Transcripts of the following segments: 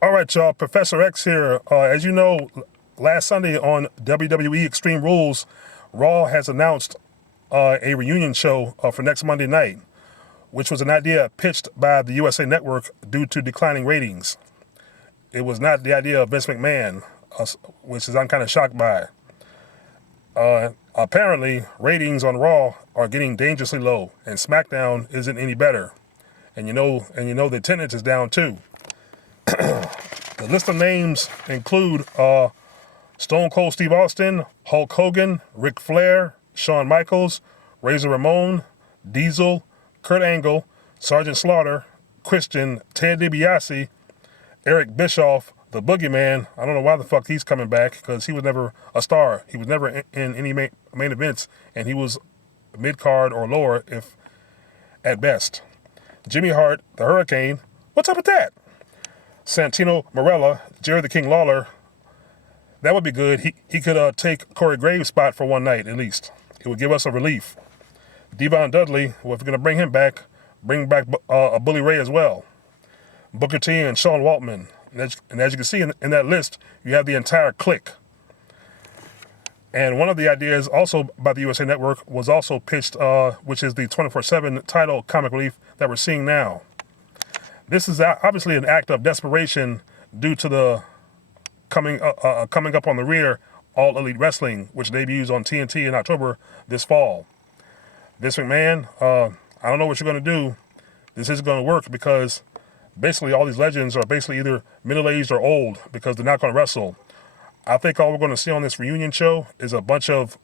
All right, y'all. Professor X here. As you know, last Sunday on WWE Extreme Rules, Raw has announced a reunion show for next Monday night, which was an idea pitched by the USA Network due to declining ratings. It was not the idea of Vince McMahon, which is I'm kind of shocked by. Apparently, ratings on Raw are getting dangerously low, and SmackDown isn't any better. And you know the attendance is down too. The list of names include Stone Cold Steve Austin, Hulk Hogan, Ric Flair, Shawn Michaels, Razor Ramon, Diesel, Kurt Angle, Sergeant Slaughter, Christian, Ted DiBiase, Eric Bischoff, the Boogeyman. I don't know why the fuck he's coming back, because he was never a star. He was never in any main events, and he was mid-card or lower, if at best. Jimmy Hart, the Hurricane. What's up with that? Santino Marella, Jerry the King Lawler. That would be good. He could take Corey Graves' spot for one night at least. It would give us a relief. Devon Dudley, well, if we're going to bring him back, bring back Bully Ray as well. Booker T and Sean Waltman. And as you can see in that list, you have the entire clique. And one of the ideas also by the USA Network was also pitched, which is the 24/7 title comic relief that we're seeing now. This is obviously an act of desperation due to the coming up on the rear All Elite Wrestling, which debuts on TNT in October this fall. Vince McMahon, I don't know what you're going to do. This isn't going to work because basically all these legends are basically either middle-aged or old because they're not going to wrestle. I think all we're going to see on this reunion show is a bunch of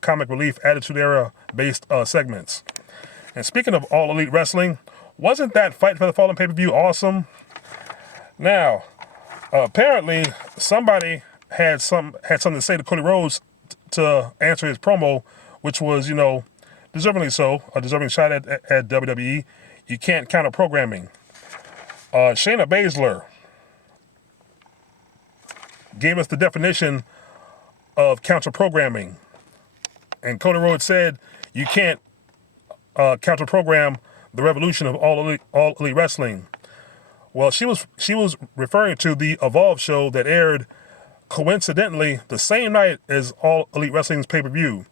comic relief Attitude Era based segments. And speaking of All Elite Wrestling, wasn't that Fight for the Fallen pay-per-view awesome? Now, apparently somebody had something to say to Cody Rhodes to answer his promo, which was, deservingly so, a deserving shot at WWE. You can't counter programming. Shayna Baszler gave us the definition of counter programming, and Cody Rhodes said you can't counter program the revolution of all elite wrestling. Well, she was referring to the Evolve show that aired coincidentally the same night as All Elite Wrestling's pay-per-view.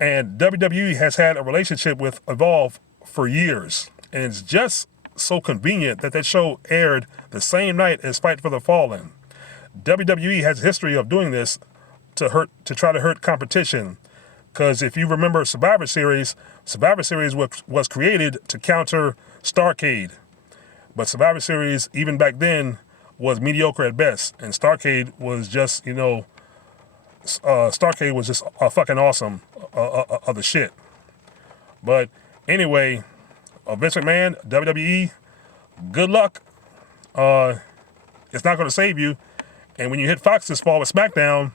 And WWE has had a relationship with Evolve for years, and it's just so convenient that show aired the same night as Fight for the Fallen. WWE has a history of doing this to try to hurt competition. Because if you remember Survivor Series was created to counter Starrcade. But Survivor Series, even back then, was mediocre at best. And Starrcade was just, Starrcade was just fucking awesome of the shit. But anyway, Vince McMahon, WWE, good luck. It's not going to save you. And when you hit Fox this fall with SmackDown,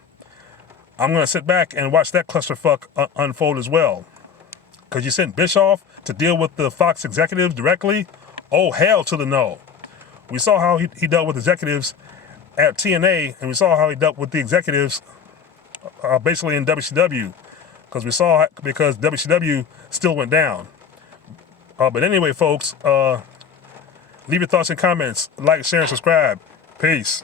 I'm going to sit back and watch that clusterfuck unfold as well. Because you sent Bischoff to deal with the Fox executives directly? Oh, hell to the no. We saw how he dealt with executives at TNA, and we saw how he dealt with the executives basically in WCW. Because WCW still went down. But anyway, folks, leave your thoughts and comments. Like, share, and subscribe. Peace.